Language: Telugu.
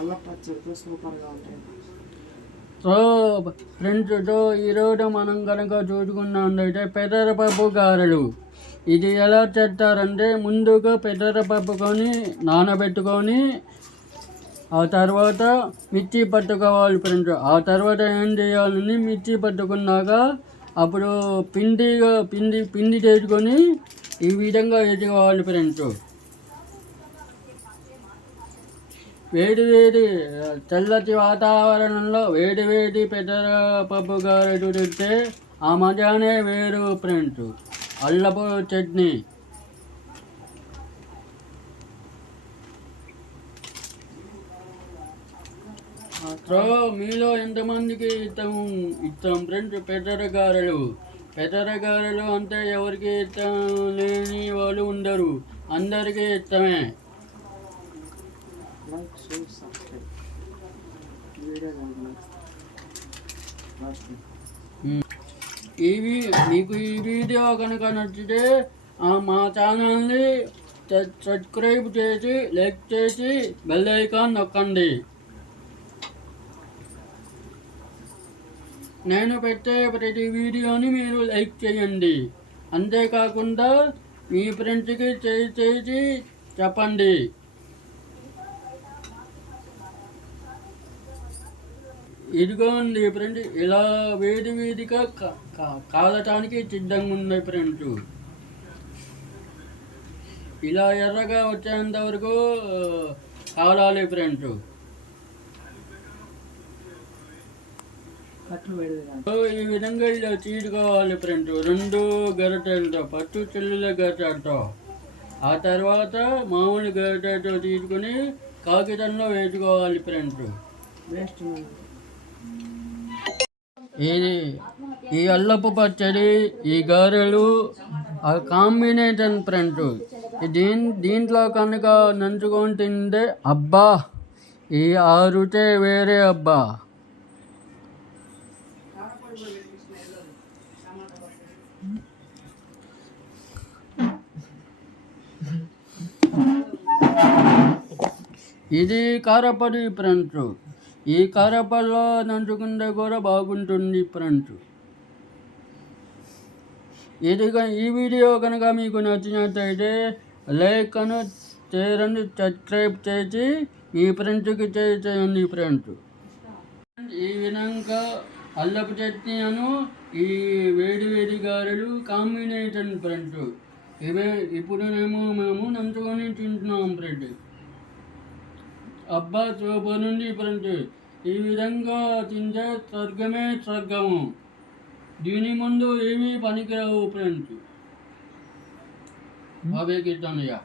అల్ల పచ్చడితో సూపర్గా ఉంటాయి సో ఫ్రెండ్స్ సో ఈరోజు మనం కనుక చూసుకున్నట్లయితే పెసరపప్పు గారెలు. ఇది ఎలా చేస్తారంటే ముందుగా పెసరపప్పుకొని నానబెట్టుకొని ఆ తర్వాత మిర్చి పట్టుకోవాలి ఫ్రెండ్స్. ఆ తర్వాత ఏం చేయాలని మిర్చి పట్టుకున్నాక అప్పుడు పిండిగా పిండి పిండి చేసుకొని ఈ విధంగా వేసుకోవాలి ఫ్రెండ్స్. వేడి వేడి చల్లటి వాతావరణంలో వేడి వేడి పెసరపప్పు గారెలు తింటే ఆ మజానే వేరు ఫ్రెండ్స్ అల్లపు చట్నీ. సో మీలో ఎంతమందికి ఇష్టం ఇష్టం ఫ్రెండ్స్ పెసర గారెలు? గారెలు అంటే ఎవరికి ఇష్టం లేని వాళ్ళు ఉండరు. అందరికీ ఇష్టమే. లైక్ షేర్ సబ్స్క్రైబ్ వీడియో ఇవి మీకు ఈ వీడియో కనుక నచ్చితే మా ఛానల్ని సబ్స్క్రైబ్ చేసి లైక్ చేసి బెల్ ఐకాన్ నొక్కండి. నేను పెట్టే ప్రతి వీడియోని మీరు లైక్ చేయండి. అంతేకాకుండా మీ ఫ్రెండ్స్కి చేసి చేసి చెప్పండి. ఇదిగోండి ఫ్రెండ్ ఇలా వేడి వేడిగా కా- కా- కాలటానికి సిద్ధంగా ఉంది ఫ్రెండ్స్ ఇలా ఎర్రగా వచ్చేంత వరకు కాలాలి ఫ్రెండ్స్ ఈ విధంగా ఇలా తీసుకోవాలి ఫ్రెండ్స్ రెండు గరిటెలతో పట్టు చెల్లుల గరిటెలతో. ఆ తర్వాత మామూలు గరిటెలతో తీసుకొని కాగితంలో వేసుకోవాలి ఫ్రెండ్స్ వేస్ట్ ఇది ఈ అల్లపు పచ్చడి ఈ గారెలు ఆ కాంబినేషన్ ఫ్రెండ్స్. దీని దీంట్లో కనుక నంచుకొని తింటే అబ్బా ఈ ఆ రుచే వేరే అబ్బా. ఇది కారపడి ఫ్రెండ్స్. ఈ కారపొడిలో నంచుకుంటే కూడా బాగుంటుంది ఫ్రెండ్స్ ఇది ఈ వీడియో కనుక మీకు నచ్చినట్టయితే లైక్ అను చేయండి సబ్స్క్రైబ్ చేసి మీ ఫ్రెండ్స్కి చేయండి ఫ్రెండ్స్. ఈ విధంగా అల్లపు చట్నీ అను ఈ వేడి వేడి గారెలు కాంబినేషన్ ఫ్రెండ్స్. ఇవే ఇప్పుడునేమో మేము నంచుకొని తింటున్నాం ఫ్రెండ్స్. అబ్బా సూపర్ నుండి ఫ్రెండ్స్ ఈ విధంగా తింటే స్వర్గమే స్వర్గము. దీని ముందు ఏమీ పనికిరావు ఫ్రెండ్స్ బాబే కీర్తనయ్య.